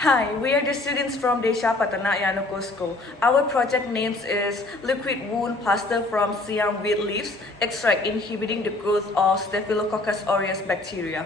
Hi, we are the students from Dechapattanayanukul school. Our project name is Liquid Wound Plaster from Siam wheat leaves extract inhibiting the growth of Staphylococcus aureus bacteria.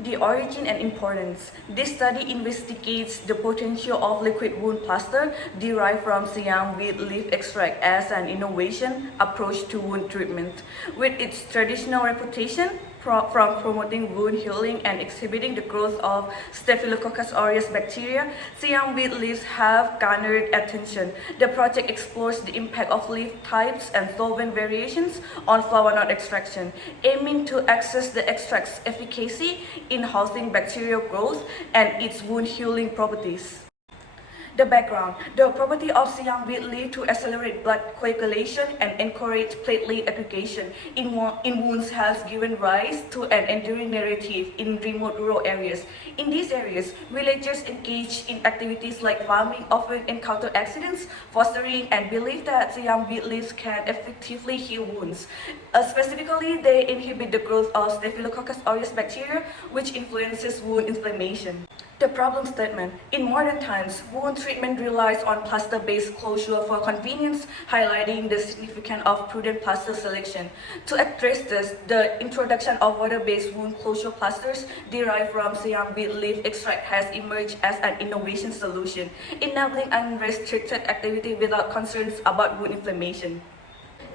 The origin and importance. This study investigates the potential of liquid wound plaster derived from Siam wheat leaf extract as an innovation approach to wound treatment. With its traditional reputation from promoting wound healing and exhibiting the growth of Staphylococcus aureus bacteria, Siam wheat leaves have garnered attention. The project explores the impact of leaf types and solvent variations on flower knot extraction, aiming to assess the extract's efficacy in housing bacterial growth and its wound healing properties. The background. The property of Siam wheat leaf to accelerate blood coagulation and encourage platelet aggregation in wounds has given rise to an enduring narrative in remote rural areas. In these areas, villagers engaged in activities like farming often encounter accidents, fostering and believe that Siam wheat leaves can effectively heal wounds. Specifically, they inhibit the growth of Staphylococcus aureus bacteria, which influences wound inflammation. The problem statement. In modern times, wound treatment relies on plaster-based closure for convenience, highlighting the significance of prudent plaster selection. To address this, the introduction of water-based wound closure plasters derived from Siam wheat leaf extract has emerged as an innovation solution, enabling unrestricted activity without concerns about wound inflammation.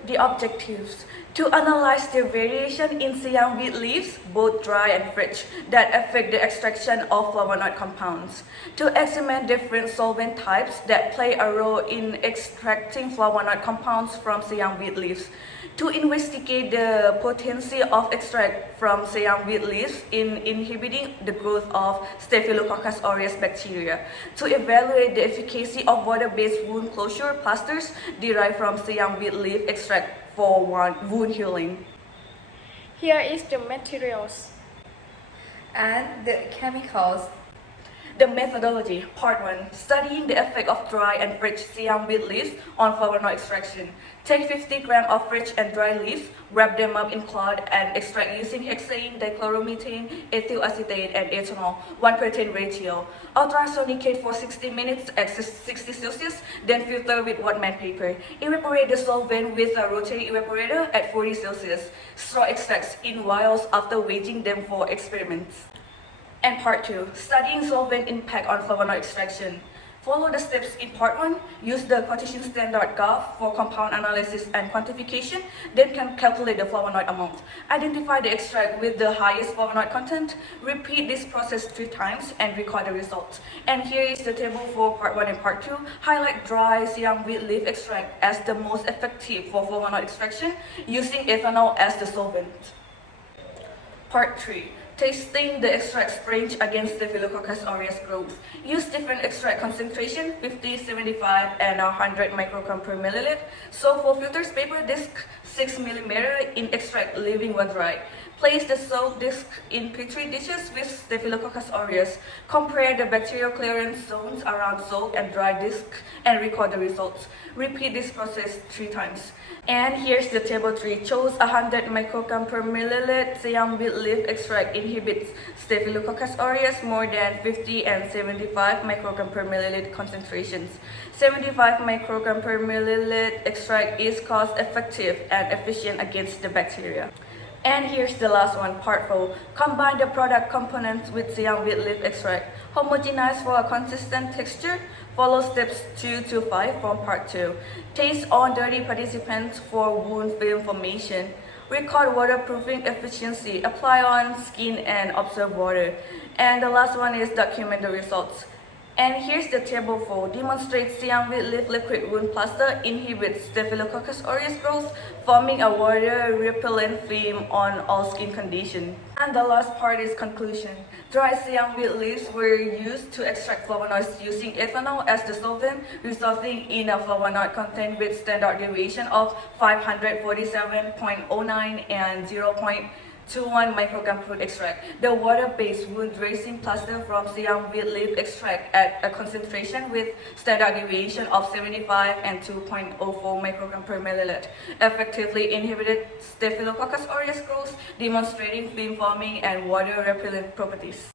The objectives. To analyze the variation in Siam wheat leaves, both dry and fresh, that affect the extraction of flavonoid compounds. To examine different solvent types that play a role in extracting flavonoid compounds from Siam wheat leaves. To investigate the potency of extract from Siam wheat leaves in inhibiting the growth of Staphylococcus aureus bacteria. To evaluate the efficacy of water-based wound closure plasters derived from Siam wheat leaf extract for wound healing. Here is the materials and the chemicals. The methodology. Part 1. Studying the effect of dry and fresh Siam wheat leaves on flavonoid extraction. Take 50 grams of fresh and dry leaves, wrap them up in cloth and extract using hexane, dichloromethane, ethyl acetate and ethanol, 1:10 ratio. Ultrasonicate for 60 minutes at 60 Celsius, then filter with wet paper. Evaporate the solvent with a rotary evaporator at 40 Celsius. Straw extracts in vials after weighing them for experiments. And part 2, studying solvent impact on flavonoid extraction. Follow the steps in part 1, use the quotation standard GAF for compound analysis and quantification, then can calculate the flavonoid amount. Identify the extract with the highest flavonoid content, repeat this process 3 times and record the results. And here is the table for part 1 and part 2. Highlight dry Siam wheat leaf extract as the most effective for flavonoid extraction, using ethanol as the solvent. Part 3. Testing the extract's range against Staphylococcus aureus growth. Use different extract concentration, 50, 75, and 100 microgram per milliliter. So for filters paper disc, 6 mm in extract leaving one dry. Place the soak disc in petri dishes with Staphylococcus aureus. Compare the bacterial clearance zones around soak and dry disc and record the results. Repeat this process 3 times. And here's the table 3. Chose 100 microgram per milliliter Siam wheat leaf extract inhibits Staphylococcus aureus more than 50 and 75 microgram per milliliter concentrations. 75 microgram per milliliter extract is cost effective and efficient against the bacteria. And here's the last one, part 4. Combine the product components with Siam wheat leaf extract. Homogenize for a consistent texture. Follow steps 2 to 5 from part 2. Taste on dirty participants for wound film formation. Record waterproofing efficiency. Apply on skin and observe water. And the last one is document the results. And here's the table 4. Demonstrates Siam wheat leaf liquid wound plaster inhibits Staphylococcus aureus growth, forming a water-repellent film on all skin conditions. And the last part is conclusion. Dry Siam wheat leaves were used to extract flavonoids using ethanol as the solvent, resulting in a flavonoid content with standard deviation of 547.09 and 0.21 microgram fruit extract. The water-based wound dressing plaster from Siam wheat leaf extract at a concentration with standard deviation of 75 and 2.04 microgram per milliliter effectively inhibited Staphylococcus aureus growth, demonstrating film forming and water repellent properties.